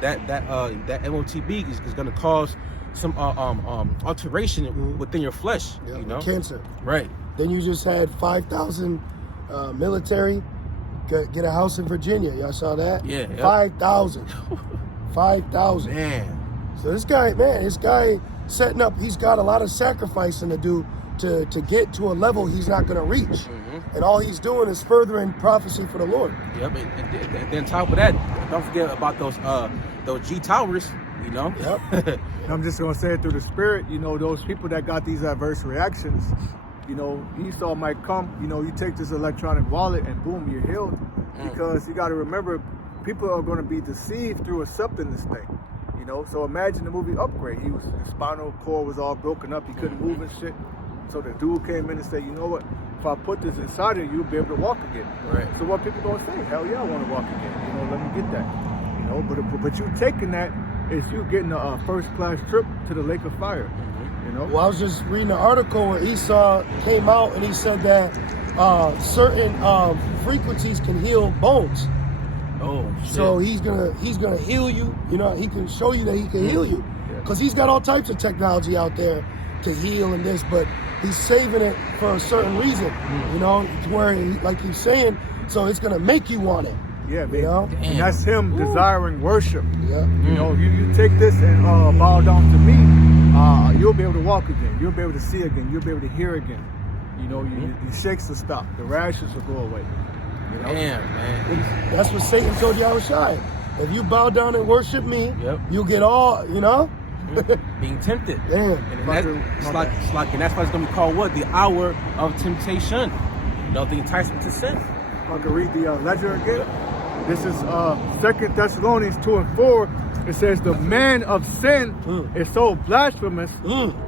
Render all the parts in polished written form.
that MOTB is going to cause some alteration within your flesh. Yeah, you know, cancer. Right. Then you just had 5,000 military get a house in Virginia. Y'all saw that? Yeah. 5,000. 5,000. Man. So this guy setting up. He's got a lot of sacrificing to do to get to a level he's not going to reach. And all he's doing is furthering prophecy for the Lord. Yep. And then top of that, don't forget about those G towers. You know. Yep. I'm just gonna say it through the spirit. You know, those people that got these adverse reactions. You know, Esau might come. You know, you take this electronic wallet and boom, you're healed. Because you got to remember, people are going to be deceived through accepting this thing. You know, so imagine the movie Upgrade. His spinal cord was all broken up. He couldn't move and shit. So the dude came in and said, you know what? If I put this inside of you, you'll be able to walk again. Right. So what people gonna say? Hell yeah, I want to walk again. You know, let me get that. You know, but you taking that is you getting a first class trip to the lake of fire. You know. Well, I was just reading an article where Esau came out and he said that certain frequencies can heal bones. Oh, shit. So he's gonna heal you. You know, he can show you that he can heal you because he's got all types of technology out there to heal and this, but he's saving it for a certain reason. You know, where like he's saying, so it's gonna make you want it. Yeah, man. You know? And that's him desiring worship. Yeah. You know, if you take this and bow down to me, you'll be able to walk again. You'll be able to see again. You'll be able to hear again. You know, your shakes will stop. The rashes will go away. You know? Damn, man. That's what Satan told Yahushua. If you bow down and worship me, you'll get all, you know? Being tempted. Damn. And that's why it's gonna be called what? The hour of temptation. You know, the enticement to sin. I can read the ledger again. This is 2 Thessalonians 2:4. It says, the man of sin is so blasphemous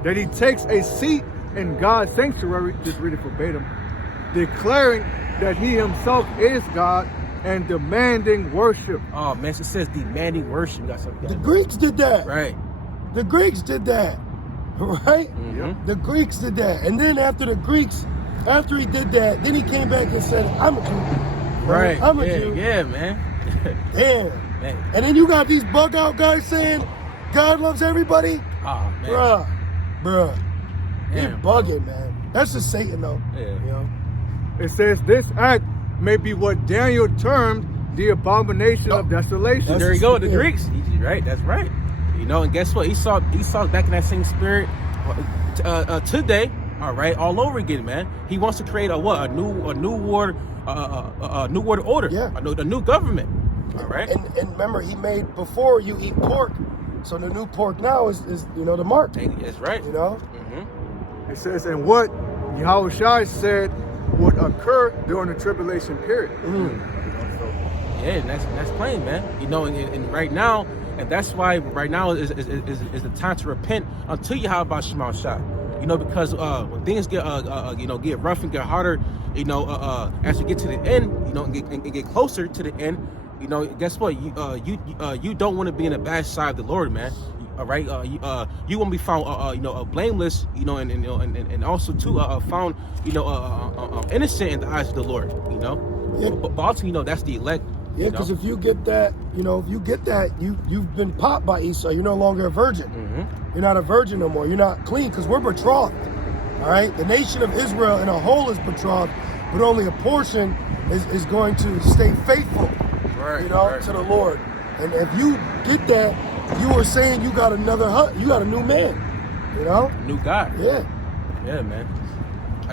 that he takes a seat in God's sanctuary, just read it verbatim, declaring that he himself is God and demanding worship. Oh man, it says demanding worship. The Greeks did that. Right. The Greeks did that. Right? The Greeks did that. And then after he did that, then he came back and said, I'm a Jew. Right. I'm a Jew. Yeah, man. Damn. Man. And then you got these bug out guys saying God loves everybody. Oh man. Bruh. You're Damn, bugging, man. That's just Satan though. Yeah. You know? It says this act may be what Daniel termed the abomination of desolation. There you go, the Greeks. Right, that's right. You know, and guess what? Esau's back in that same spirit today. All right, all over again, man. He wants to create a new world order. Yeah. A new government. All right. And remember, he made before you eat pork. So the new pork now is the mark. That's right. You know. It says, and what Yahushua said would occur during the tribulation period. Yeah, and that's plain, man. You know, and right now, and that's why right now is the time to repent until Yahweh Shema Shah. You know, because when things get get rough and get harder, you know, as we get to the end, you know, and get closer to the end, you know, guess what? You don't want to be in the bad side of the Lord, man. All right, you won't be found, blameless, you know, and also too found, innocent in the eyes of the Lord, you know. Yeah. But also, you know, that's the elect. Yeah, because if you get that, you've been popped by Esau. You're no longer a virgin. You're not a virgin no more. You're not clean because we're betrothed. All right, the nation of Israel in a whole is betrothed, but only a portion is going to stay faithful, to the Lord. And if you get that, you were saying you got you got a new man, you know, new guy. Yeah, man.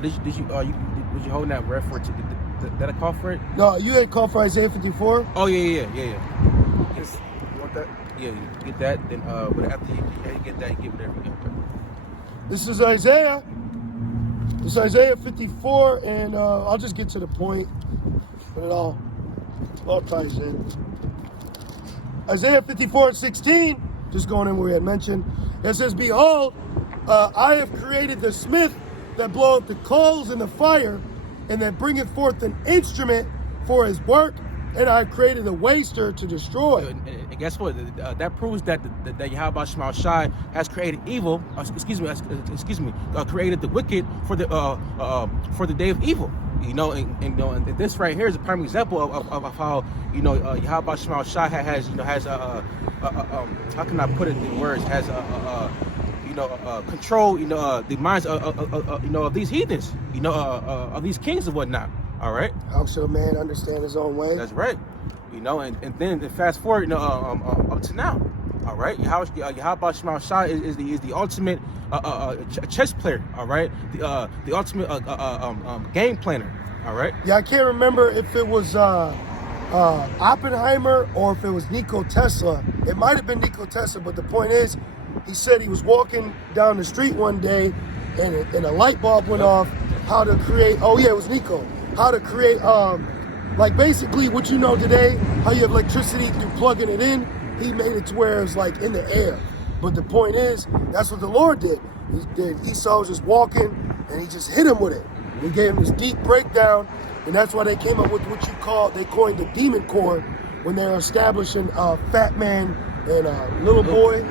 Did you hold that breath for it? Did I call for it? No, you had called for Isaiah 54. Oh yeah. Yes. You want that? Yeah, you get that. Then after you get that, you get whatever you get. This is Isaiah. This is Isaiah 54, and I'll just get to the point, but it all ties in. Isaiah 54:16, just going in where we had mentioned, it says, behold, I have created the smith that bloweth the coals in the fire, and that bringeth forth an instrument for his work, and I created a waster to destroy. And guess what? That proves that Yahweh Shema Shai has created evil. Created the wicked for the day of evil. And this right here is a prime example of how Yahweh Shema Shai has how can I put it in words, has control the minds of these heathens, of these kings and whatnot. All right. How should a man understand his own way? That's right. And then fast forward up to now. All right. Yahweh Shema Shai is the ultimate chess player. All right. The ultimate game planner. All right. Yeah, I can't remember if it was Oppenheimer or if it was Nikola Tesla. It might have been Nikola Tesla, but the point is, he said he was walking down the street one day and a light bulb went off. How to create? Oh yeah, it was Nico. How to create like basically what you know today, how you have electricity through plugging it in. He made it to where it was like in the air. But the point is, that's what the Lord did. Esau was just walking and he just hit him with it. He gave him this deep breakdown, and that's why they came up with what they coined the demon core when they were establishing Fat Man and Little Boy.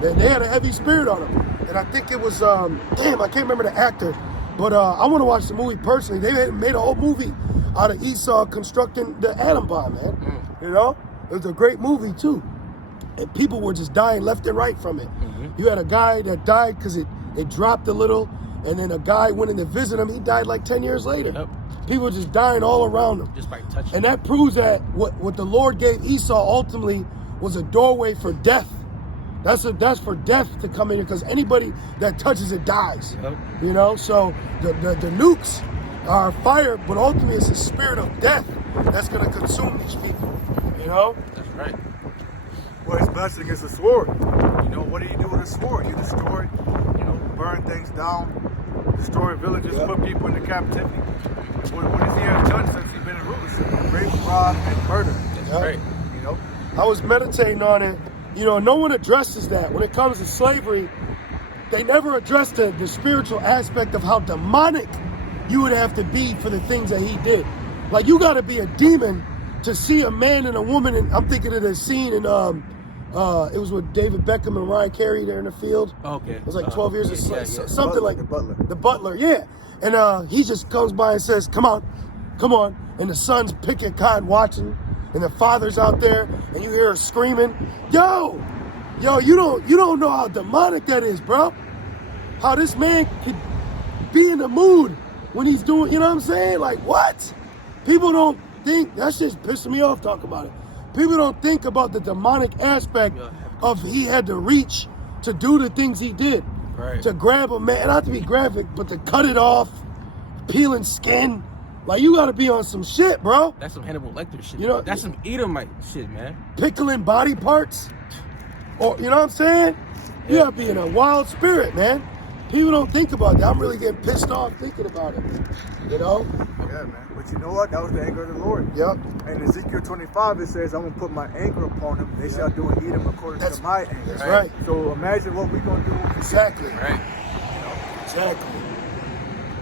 They had a heavy spirit on them. And I think it was, I can't remember the actor, but I want to watch the movie personally. They had made a whole movie out of Esau constructing the atom bomb, man. It was a great movie too. And people were just dying left and right from it. You had a guy that died because it dropped a little, and then a guy went in to visit him. He died like 10 years later. People were just dying all around him. Just by touching. And that proves that what the Lord gave Esau ultimately was a doorway for death. That's for death to come in here, because anybody that touches it dies. So the nukes are fire, but ultimately it's the spirit of death that's going to consume these people. That's right. Well, his blessing is a sword. What do you do with a sword? You destroy, burn things down, destroy villages, put people into captivity. What does he have done since he's been in rulership? Rape, rob, and murder. That's right. I was meditating on it. No one addresses that. When it comes to slavery, they never address the spiritual aspect of how demonic you would have to be for the things that he did. Like, you got to be a demon to see a man and a woman, and I'm thinking of the scene in, it was with David Beckham and Ryan Carey there in the field. Okay. It was like 12 years of Butler, something like the Butler. The Butler, yeah. And he just comes by and says, come on. And the son's picking cotton watching, and the father's out there, and you hear her screaming, yo, you don't know how demonic that is, bro. How this man could be in the mood when he's doing, you know what I'm saying? Like, what? People don't think, that's just pissing me off talking about it. People don't think about the demonic aspect of he had to reach to do the things he did. Right. To grab a man, not to be graphic, but to cut it off, peeling skin. Like, you gotta be on some shit, bro. That's some Hannibal Lecter shit. That's some Edomite shit, man. Pickling body parts. Or, you know what I'm saying? You gotta be in a wild spirit, man. People don't think about that. I'm really getting pissed off thinking about it. Yeah, man. But you know what? That was the anger of the Lord. Yep. And in Ezekiel 25, it says, I'm going to put my anger upon them. They shall do and eat them according to my anger. That's right. So imagine what we're going to do. Exactly. Right. Exactly.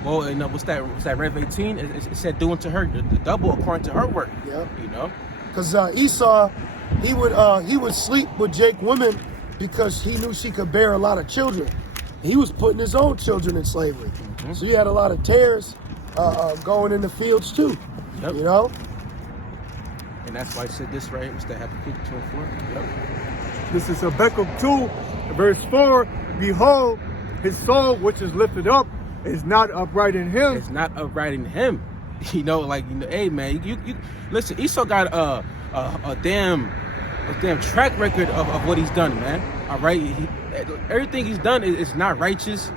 Well, what's that? Rev 18. It said doing to her the double according to her work. Yep. Because Esau, he would sleep with Jake women because he knew she could bear a lot of children. He was putting his own children in slavery. So he had a lot of tares going in the fields too. Yep. And that's why I said this right. What's that? Habakkuk 2 and 4. Yep. This is Habakkuk 2, verse 4. Behold, his soul which is lifted up is not upright in him. It's not upright in him. Hey man, you listen. Esau got a damn track record of what he's done, man. All right, everything he's done is not righteous.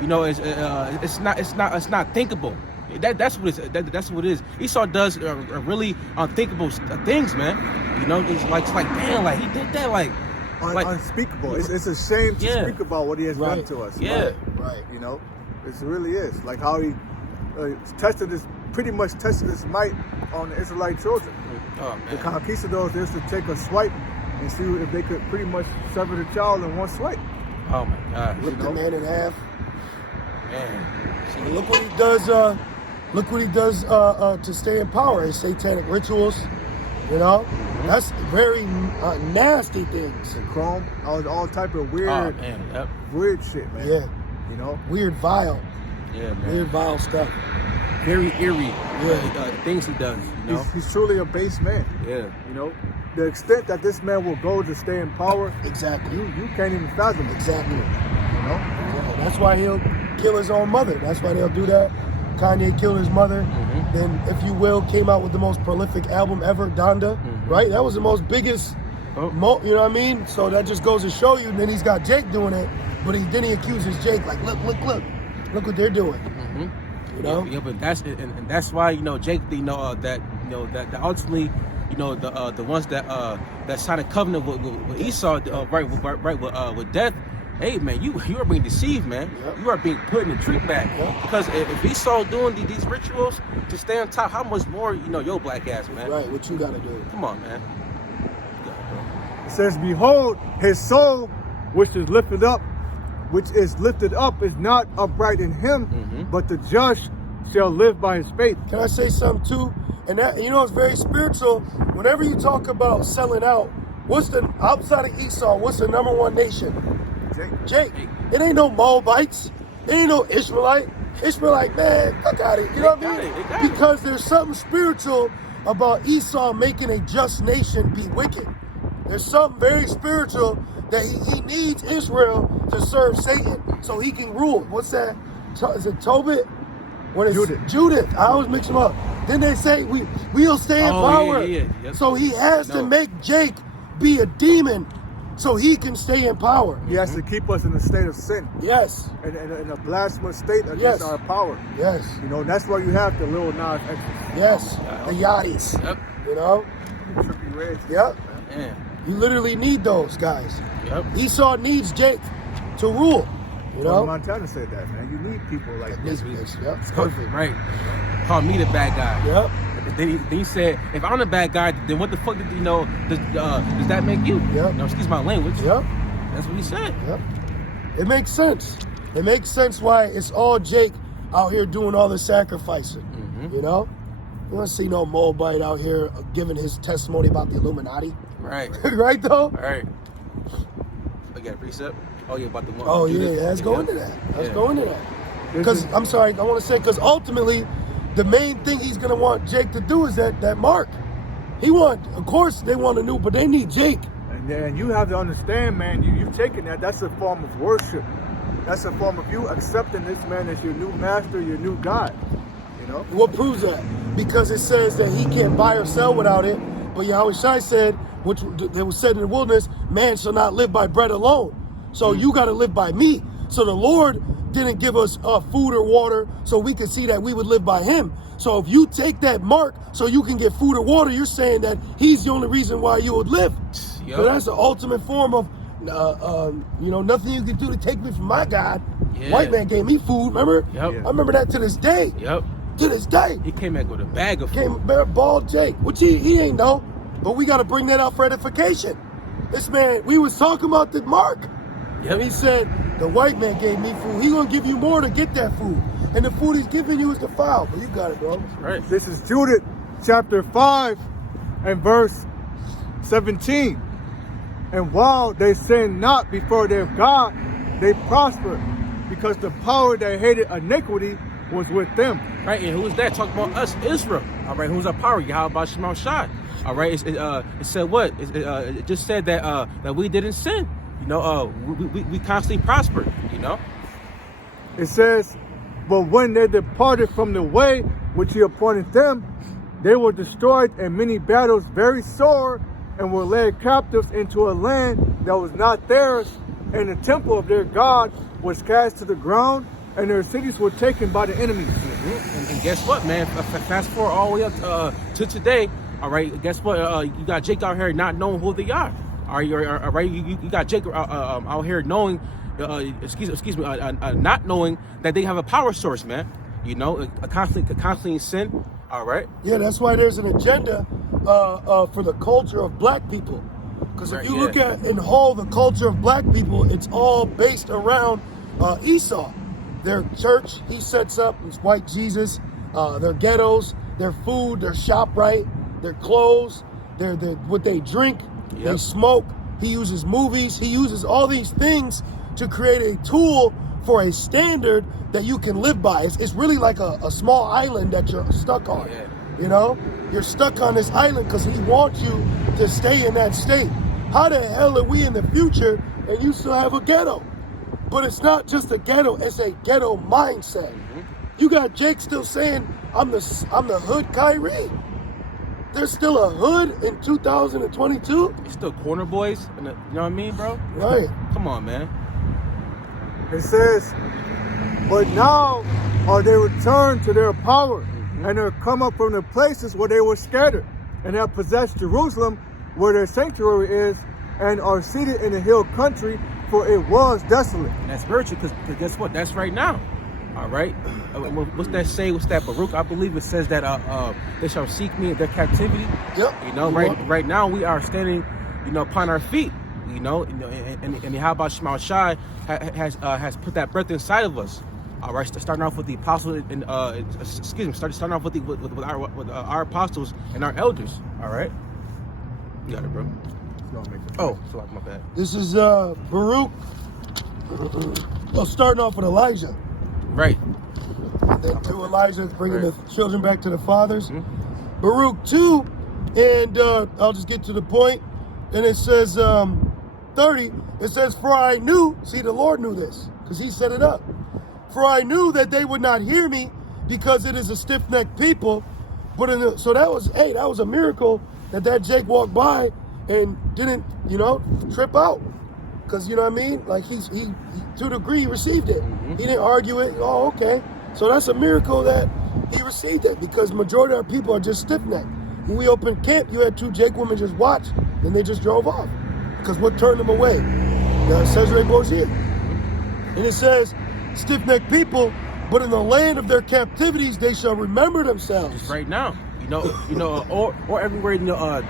It's not thinkable. That's what it is. Esau does really unthinkable things, man. It's like damn, like he did that, like unspeakable. It's a shame to speak about what he has done to us. Yeah, right. It really is. Like how he pretty much tested his might on the Israelite children. Oh, man. The conquistadors used to take a swipe and see if they could pretty much sever the child in one swipe. Oh my God! Rip the man in half. Man, And look what he does. Look what he does to stay in power. His satanic rituals, you know, that's very nasty things. The chrome, all type of weird, weird shit, man. Yeah, you know, weird, vile. Yeah, man. Weird, vile stuff. Very eerie. Things he does. You know? He's truly a base man. Yeah. You know, the extent that this man will go to stay in power, exactly. You can't even fathom it. Exactly. You know, yeah, that's why he'll kill his own mother. That's why they'll do that. Kanye killed his mother. Then, if you will, came out with the most prolific album ever, Donda. Right? That was the most biggest. You know what I mean? So that just goes to show you. And then he's got Jake doing it, but then he accuses Jake like, look what they're doing. You know? Yeah, but that's why, you know, Jake, that ultimately, you know, the ones that signed a covenant with Esau, with death. Hey man, you are being deceived, man. Yep. You are being put in the trick bag. Yep. Because if Esau doing these rituals to stay on top, how much more, you know, your black ass, man? Right, what you gotta do? Come on, man. It says, "Behold, his soul, which is lifted up is not upright in him, but the just shall live by his faith." Can I say something too? And that, you know, it's very spiritual. Whenever you talk about selling out, outside of Esau, what's the number one nation? Jake. It ain't no Moabites. It ain't no Ishmaelite. Ishmaelite, man, fuck out of it. You know what I mean? Because there's something spiritual about Esau making a just nation be wicked. There's something very spiritual that he needs Israel to serve Satan so he can rule. What's that? Is it Tobit? What is Judith? I always mix them up. Then they say we'll stay in power. Yep. So he has to make Jake be a demon so he can stay in power. He has to keep us in a state of sin. Yes. In a blasphemous state against our power. Yes. You know, that's why you have the Lil Nas X. Yes. The yachties. Yep. You know? Trippy Reds. Yep. Man. You literally need those guys. Yep. Esau needs Jake to rule. You know? Montana said that, man. You need people like this. Yep. It's perfect. Right. Call me the bad guy. Yep. Then he said, if I'm the bad guy, then what the fuck did does that make you? Yep. No, excuse my language. Yep. That's what he said. Yep. It makes sense. It makes sense why it's all Jake out here doing all the sacrificing. You know? You don't see no Moabite out here giving his testimony about the Illuminati. Right. Right though? Right. I got a precept. Oh yeah, about the one. Oh yeah, let's go into that. Let's go into that. Because I'm sorry, I want to say because ultimately, the main thing he's gonna want Jake to do is that mark. Of course, they want a new, but they need Jake. And you have to understand, man. You taking that's a form of worship. That's a form of you accepting this man as your new master, your new God. You know. What proves that? Because it says that he can't buy or sell without it. But Yahweh Shai said, which it was said in the wilderness, man shall not live by bread alone. So you got to live by me. So the Lord didn't give us food or water so we could see that we would live by him. So if you take that mark so you can get food or water, you're saying that he's the only reason why you would live. Yep. So that's the ultimate form of, nothing you can do to take me from my God. Yeah. White man gave me food, remember? Yep. I remember that to this day. Yep. To this day. He came back with a bag of food. Came bare bald Jake, which he ain't know. But we got to bring that out for edification. This man, we was talking about the mark. Yep. And he said, the white man gave me food. He gonna give you more to get that food. And the food he's giving you is defiled. But you got it, bro. Right. This is Judith chapter 5 and verse 17. And while they sinned not before their God, they prospered, because the power that hated iniquity was with them. Right, and who is that? Talking about us, Israel. All right, who's our power? Yahweh Shema Shai. All right, it said what? It just said that we didn't sin. You know, we constantly prospered. You know. It says, but when they departed from the way which he appointed them, they were destroyed in many battles, very sore, and were led captives into a land that was not theirs, and the temple of their God was cast to the ground, and their cities were taken by the enemies. And guess what, man? Fast forward all the way up to today. All right, guess what? You got Jake out here not knowing who they are. All right, you got Jake out here knowing, excuse me, not knowing that they have a power source, man. You know, constantly sin. All right. Yeah, that's why there's an agenda for the culture of black people. Because if you look at in whole the culture of black people, it's all based around Esau. Their church he sets up, it's white Jesus. their ghettos, their food, their ShopRite, their clothes, their what they drink, they smoke. He uses movies. He uses all these things to create a tool for a standard that you can live by. It's really like a small island that you're stuck on. Yeah. You know, you're stuck on this island because he wants you to stay in that state. How the hell are we in the future and you still have a ghetto? But it's not just a ghetto, it's a ghetto mindset. You got Jake still saying, I'm the hood Kyrie. There's still a hood in 2022? It's still corner boys, you know what I mean, bro? Right. Come on, man. It says, but now are they returned to their power, and are come up from the places where they were scattered, and have possessed Jerusalem, where their sanctuary is, and are seated in the hill country, for it was desolate. And that's virtue, because guess what? That's right now. All right. What's that say? What's that? Baruch, I believe it says that they shall seek me in their captivity. Yep. You know, right now we are standing, you know, upon our feet. You know, and how about Shema Shai has put that breath inside of us. All right, starting off with the apostles and starting off with our apostles and our elders. All right, you got it, bro. Oh, so my bad. This is Baruch. Well, starting off with Elijah. Right. And then to Elijah bringing the children back to the fathers. Baruch 2, and I'll just get to the point. And it says 30. It says, for I knew. See, the Lord knew this because He set it up. For I knew that they would not hear me because it is a stiff-necked people. But so that was a miracle that Jake walked by and didn't, you know, trip out. Because, you know what I mean? Like, he to a degree, he received it. He didn't argue it. Oh, okay. So that's a miracle that he received it, because majority of our people are just stiff-necked. When we opened camp, you had 2 Jake women just watch, and they just drove off. Because what turned them away? Cesare Borgia. And it says, stiff-necked people, but in the land of their captivities, they shall remember themselves. Just right now, you know, or everywhere, you know,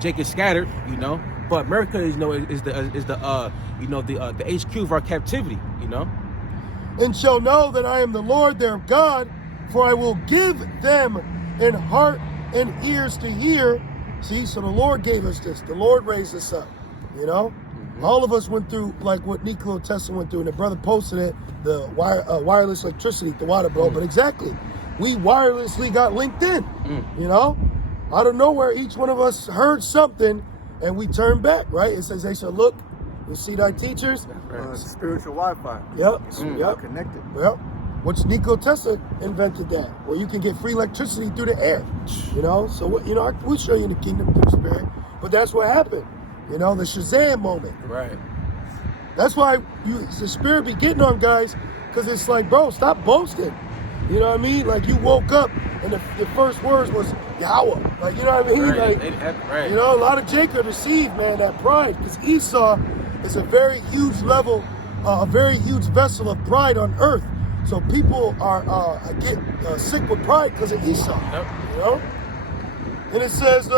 Jake is scattered, you know, but America is, you know, is the HQ of our captivity, you know. And shall know that I am the Lord their God, for I will give them an heart and ears to hear. See, so the Lord gave us this. The Lord raised us up, you know. All of us went through like what Nikola Tesla went through, and the brother posted it, the wireless electricity, the water blow. But exactly, we wirelessly got linked in, you know. Out of nowhere, each one of us heard something, and we turned back, right? It says they shall look and see thy teachers. Spiritual Wi-Fi. Yep. Connected. Yep. Which Nikola Tesla invented that, where you can get free electricity through the air, you know. So, you know, we'll show you in the kingdom through the spirit. But that's what happened, you know, the Shazam moment. Right. That's why the spirit be getting on guys, because it's like, bro, stop boasting. You know what I mean? Like, you woke up and the first words was Yahweh. Like, you know what I mean? Right. You know, a lot of Jacob deceived, man, that pride. Because Esau is a very huge level, a very huge vessel of pride on earth. So people get sick with pride because of Esau. Yep. You know? And it says,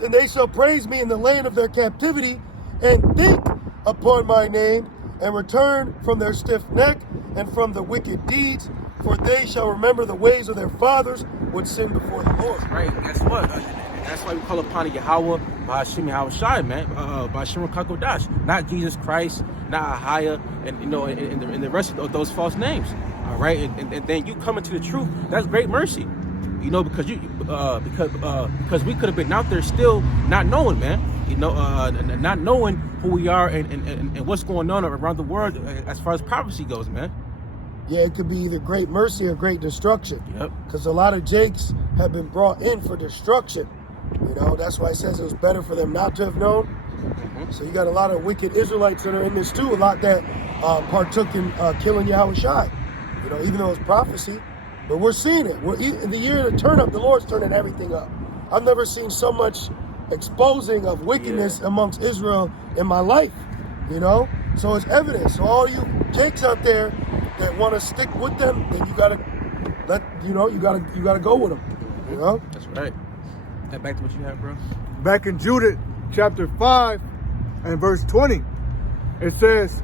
and they shall praise me in the land of their captivity, and think upon my name, and return from their stiff neck and from the wicked deeds, for they shall remember the ways of their fathers, which sin before the Lord. Right. Guess what? That's why we call upon Yahweh, Ba'ashim Yahweh Shai, man, Ba'ashim Kakodash, not Jesus Christ, not Ahaya, and you know, and the rest of those false names. All right, and then you come into the truth. That's great mercy, you know, because we could have been out there still not knowing, man. You know, not knowing who we are and what's going on around the world as far as prophecy goes, man. Yeah, it could be either great mercy or great destruction. Yep. Because a lot of Jakes have been brought in for destruction. You know, that's why it says it was better for them not to have known. So you got a lot of wicked Israelites that are in this too, a lot that partook in killing Yahweh Shai. You know, even though it's prophecy. But we're seeing it. We're in the year of the turn up, the Lord's turning everything up. I've never seen so much exposing of wickedness amongst Israel in my life. You know? So it's evidence. So all you Jakes out there that want to stick with them, then you gotta you gotta go with them. You know? That's right. Head back to what you have, bro. Back in Judith chapter 5 and verse 20, it says,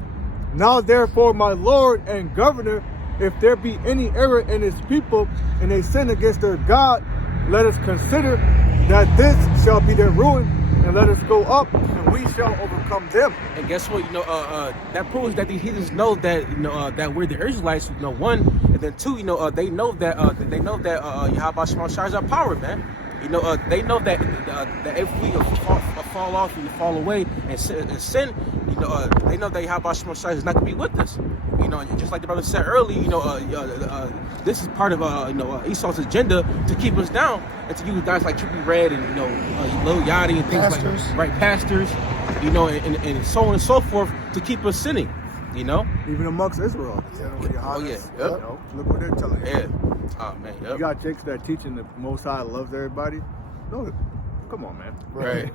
now therefore my Lord and Governor, if there be any error in his people and they sin against their God, let us consider that this shall be their ruin, and let us go up, and we shall overcome them. And guess what? That proves that the heathens know that that we're the Israelites. One, and then two, they know that Yahweh Shema Shai is our power, man. They know that if we fall off and fall away and sin, they know that Yahweh Shema Shai is not going to be with us. And just like the brother said earlier, this is part of Esau's agenda to keep us down, and to use guys like Trippy Red and Lil Yachty and things Pastors. pastors, and so on and so forth, to keep us sinning. Even amongst Israel. Oh yeah. Yep. Look what they're telling you. Yeah. Oh man. Yep. You got jakes that teaching the Most High loves everybody. No, come on, man. Right.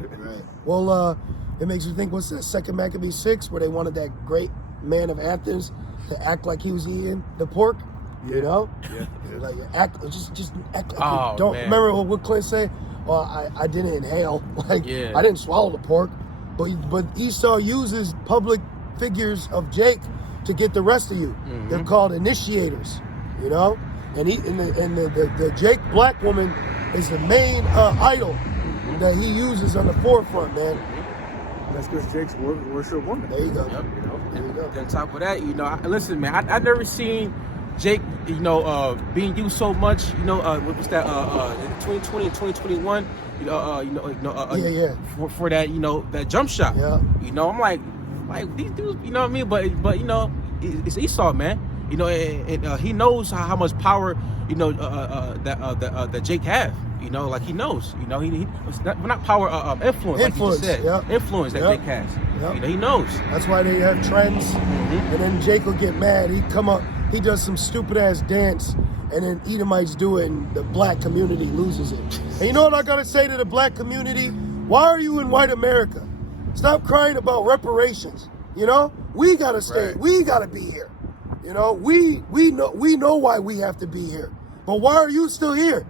Well, it makes you think. What's that? 2 Maccabees 6, where they wanted that great man of Athens to act like he was eating the pork. Yeah. Like just act like Oh, you don't man. remember what Clint say. Well, I didn't inhale. I didn't swallow the pork. But Esau uses public figures of Jake to get the rest of you. Mm-hmm. They're called initiators. And the Jake black woman is the main idol that he uses on the forefront, man. That's because Jake's worship woman. There you go. Yep. There you go. On top of that, listen, man, I've never seen Jake, being used so much. What was that? In 2020 and 2021. For that, that jump shot. Yeah. I'm like these dudes, you know what I mean? But it's Esau, man. And he knows how much power, that Jake have. Like he knows. It's not power, influence, like you just said. Yep. Influence that Jake has. Yep. He knows. That's why they have trends. And then Jake will get mad. He'd come up, he does some stupid ass dance, and then Edomites do it, and the black community loses it. And you know what I gotta say to the black community? Why are you in white America? Stop crying about reparations. We gotta stay. Right. We gotta be here. We know why we have to be here. But why are you still here?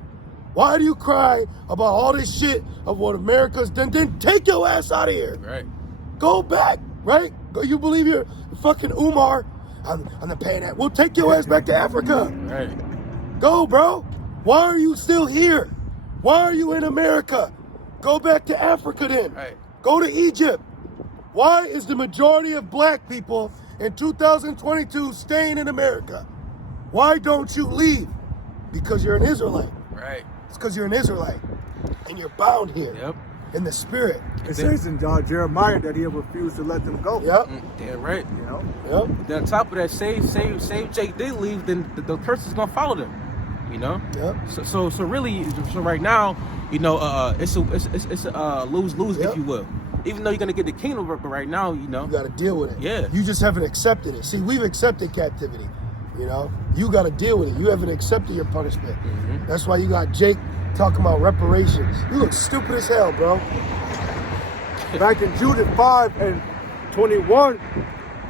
Why do you cry about all this shit of what America's done? Then take your ass out of here. Right. Go back, right? You believe you're fucking Umar? I'm the paying that. Well, take your ass back to Africa. Right. Go, bro. Why are you still here? Why are you in America? Go back to Africa then. Right. Go to Egypt. Why is the majority of black people in 2022 staying in America? Why don't you leave? Because you're an Israelite. Right. It's because you're an Israelite. And you're bound here. Yep. In the spirit. It says in Jeremiah that he refused to let them go. Yep. Damn right. Yep. Then on top of that, say Jake did leave, then the curse is gonna follow them. Yep. So really, right now, it's a lose-lose, Yep. if you will. Even though you're gonna get the kingdom, but right now, You got to deal with it. Yeah. You just haven't accepted it. See, we've accepted captivity. You got to deal with it. You haven't accepted your punishment. Mm-hmm. That's why you got Jake talking about reparations. You look stupid as hell, bro. Back in Judith 5:21,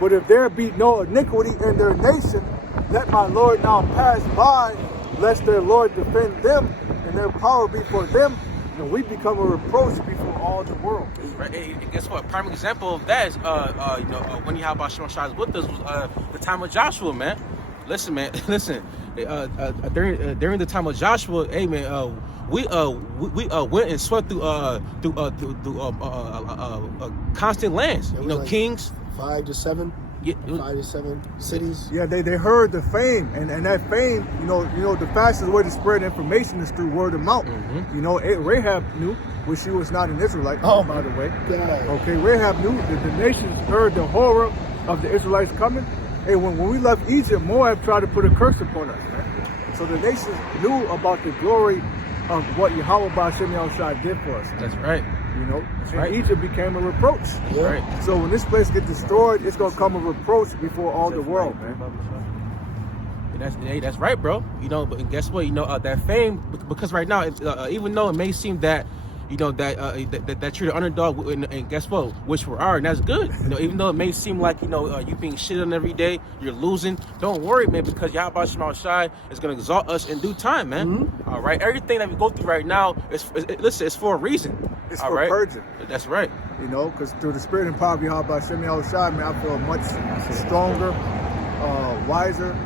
but if there be no iniquity in their nation, let my Lord now pass by, lest their Lord defend them, and their power be for them, and we become a reproach before all the world. Right. And guess what? Prime example of that is, when Yahweh Shema Shai was with us was the time of Joshua, man. Listen, man. Listen. During the time of Joshua, hey, man, we went and swept through constant lands. Like kings. 5 to 7. Yeah, 5 to 7 cities. Yeah, they heard the fame, and that fame, the fastest way to spread information is through word of mouth. Mm-hmm. Rahab knew, when she was not an Israelite, Oh, by the way. God. Okay, Rahab knew that the nations heard the horror of the Israelites coming. Hey, when we left Egypt, Moab tried to put a curse upon us, man. So the nations knew about the glory of what Yahweh B'Shem Yahushua did for us. That's right. And right. Egypt became a reproach. Yeah. Right. So when this place gets destroyed, it's gonna come a reproach before all the world, man. And that's right, bro. But guess what? That fame, because right now, even though it may seem that, that you're the underdog, and guess what? Which we are, and that's good. Even though it may seem like you being shit on every day, you're losing. Don't worry, man, because Yahweh Shema Shai is gonna exalt us in due time, man. Mm-hmm. All right, everything that we go through right now it's for a reason. It's all for right? purging. That's right. Because through the spirit and power of Yahweh B'Shem Yahushua, man, I feel much stronger, wiser,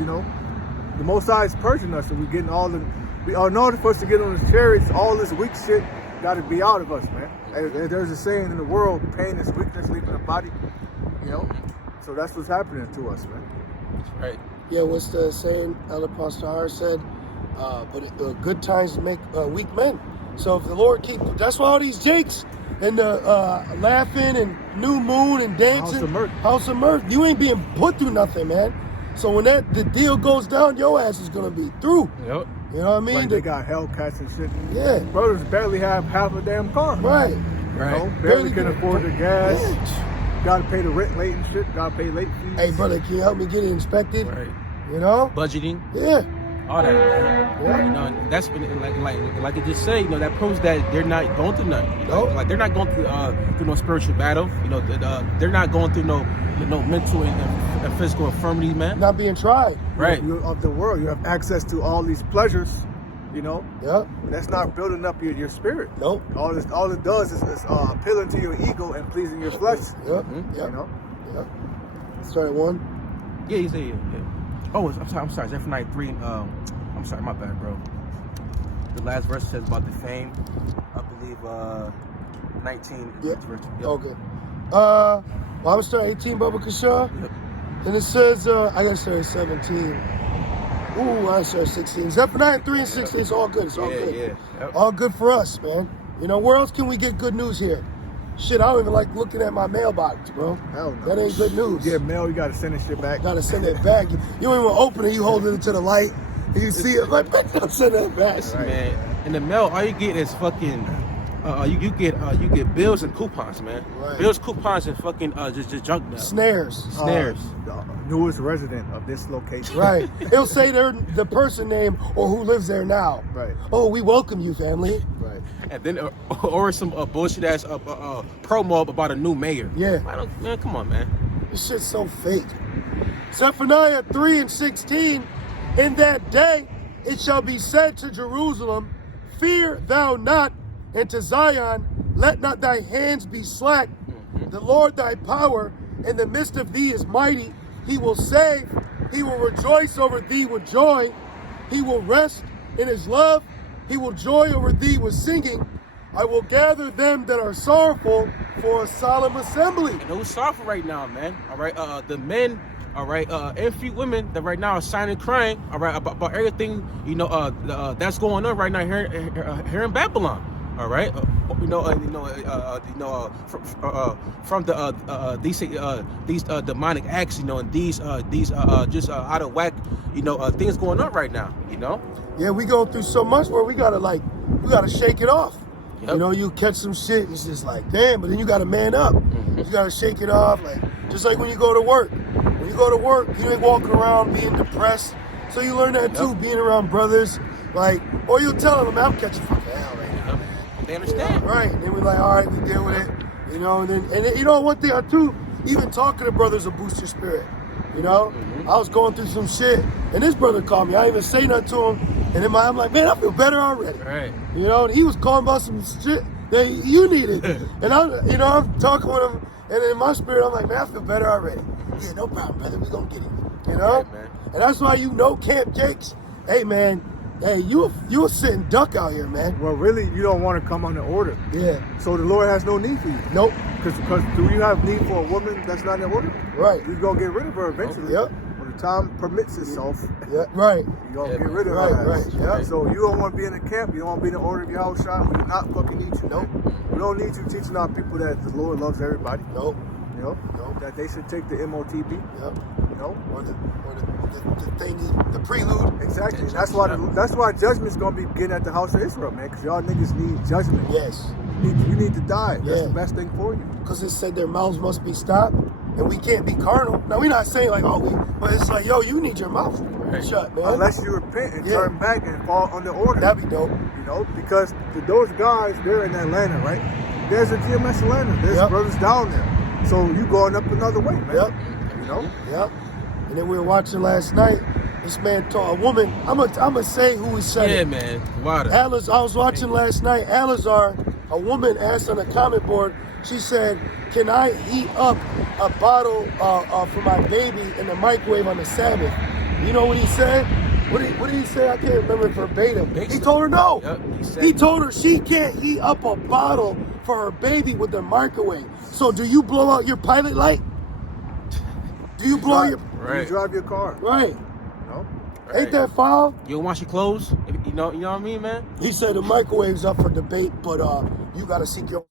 you know, the Most High is purging us, and we're getting all the. In order for us to get on His chariots, all this weak shit got to be out of us, man. And there's a saying in the world: pain is weakness leaving the body. You know, so that's what's happening to us, man. Right. Yeah, what's the saying? Elder Pastor Har said, but good times make weak men. So if the Lord that's why all these jakes and laughing and new moon and dancing, House of Mirth, you ain't being put through nothing, man. So when the deal goes down, your ass is gonna be through. Yep. You know what I mean? Like they got Hellcats and shit. Yeah. Brothers barely have half a damn car. Right. Right. You know, barely can afford the gas. Yeah. Gotta pay the rent late and shit. Gotta pay late fees. Hey, brother, can you help me get it inspected? Right. You know? Budgeting. Yeah. All that. Yeah. You know, and that's been like I just say. You know, that proves that they're not going through nothing. You know? Like they're not going through no spiritual battle. You know, they're not going through no mental and physical infirmities, man. Not being tried. Right. You're of the world. You have access to all these pleasures. You know. Yep. That's not building up your spirit. Nope. All it does is appealing to your ego and pleasing your flesh. Yep. You know. Yep. Start at 1. Yeah, you say yeah. Oh, I'm sorry. Zephaniah 3. I'm sorry, my bad, bro. The last verse says about the fame. I believe 19. Yeah. Verse. Yep. Okay. Well, I'm gonna start 18, Baba Kasha. Yep. And it says I gotta start at 17. Ooh, I start 16. Zephaniah 3 and 16. It's all good. It's all good. Yeah. Yep. All good for us, man. You know, where else can we get good news here? Shit, I don't even like looking at my mailbox, bro. Hell no. That ain't good news. You get mail, you gotta send this shit back. Gotta send it back. You don't even open it. You holding it to the light, and you see it. Like, bitch, don't send that back. Right. Man, in the mail, all you get is fucking. You get bills and coupons, man. Right. Bills, coupons, and fucking just junk mail. Snares. The newest resident of this location. Right. It'll say the person name or who lives there now. Right. Oh, we welcome you, family. Right. And then or some bullshit ass promo about a new mayor. Yeah. Man, come on, man. This shit's so fake. Zephaniah 3 and 16. In that day it shall be said to Jerusalem, fear thou not, and to Zion, let not thy hands be slack. The Lord thy power in the midst of thee is mighty. He will save. He will rejoice over thee with joy. He will rest in his love. He will joy over thee with singing. I will gather them that are sorrowful for a solemn assembly. And who's sorrowful right now, man? All right, the men, all right, and few women that right now are sighing and crying, all right, about everything, you know, that's going on right now here in Babylon. All right, from these demonic acts, you know, and these just out of whack, you know, things going on right now, you know. Yeah, we go through so much where we gotta shake it off. Yep. You know, you catch some shit, it's just like, damn, but then you gotta man up. You gotta shake it off, like just like when you go to work. When you go to work, you ain't walking around being depressed. So you learn that too, being around brothers, like, or you'll tell them, man, I'm catching fucking hell right now. They understand. Right. And then we're like, all right, we deal with it. You know, and then you know, one thing I do, even talking to brothers will boost your spirit. You know? I was going through some shit, and this brother called me. I didn't even say nothing to him. And in I'm like, man, I feel better already. Right. You know, and he was calling about some shit that you needed. And I'm talking with him, and in my spirit, I'm like, man, I feel better already. Yeah, no problem, brother. We gonna get it. You know? Right, man. And that's why you know Camp Jakes. Hey, man. Hey, you a sitting duck out here, man. Well, really, you don't want to come under order. Yeah. So the Lord has no need for you. Nope. Because do you have need for a woman that's not in order? Right. You're going to get rid of her eventually. Yep. When the time permits itself, Yeah. Right. you're going to get rid of her. Right. Yeah. So you don't want to be in the camp. You don't want to be in the order of your house shop. We do not fucking need you. Nope. We don't need you teaching our people that the Lord loves everybody. Nope. You know? Nope. That they should take the MOTB. Yep. You know? Or the thingy, the prelude. Exactly. That's why judgment's gonna be getting at the house of Israel, man. Because y'all niggas need judgment. Yes. You need to die. That's Yeah. the best thing for you. Because it said their mouths must be stopped, and we can't be carnal. Now we're not saying like, but it's like, yo, you need your mouth shut, man. Unless you repent and turn back and fall under order. That'd be dope. You know, because those guys, they're in Atlanta, right? There's a GMS Atlanta. There's brothers down there. So you going up another way, man. Yep. You know? Yep. And then we were watching last night. This man told a woman. I'm gonna say who he said. Yeah, it. man. Water. I was watching last night. Alizar, a woman asked on the comment board. She said, "Can I heat up a bottle for my baby in the microwave on the Sabbath?" You know what he said? What did he say? I can't remember verbatim. Big He stuff. told her no. Yep, He told her she can't heat up a bottle for her baby with the microwave. So do you blow out your pilot light? Do you blow your... You drive your car. Right. No? Ain't that foul? You don't wash your clothes? You know what I mean, man? He said the microwave's up for debate, but you got to seek your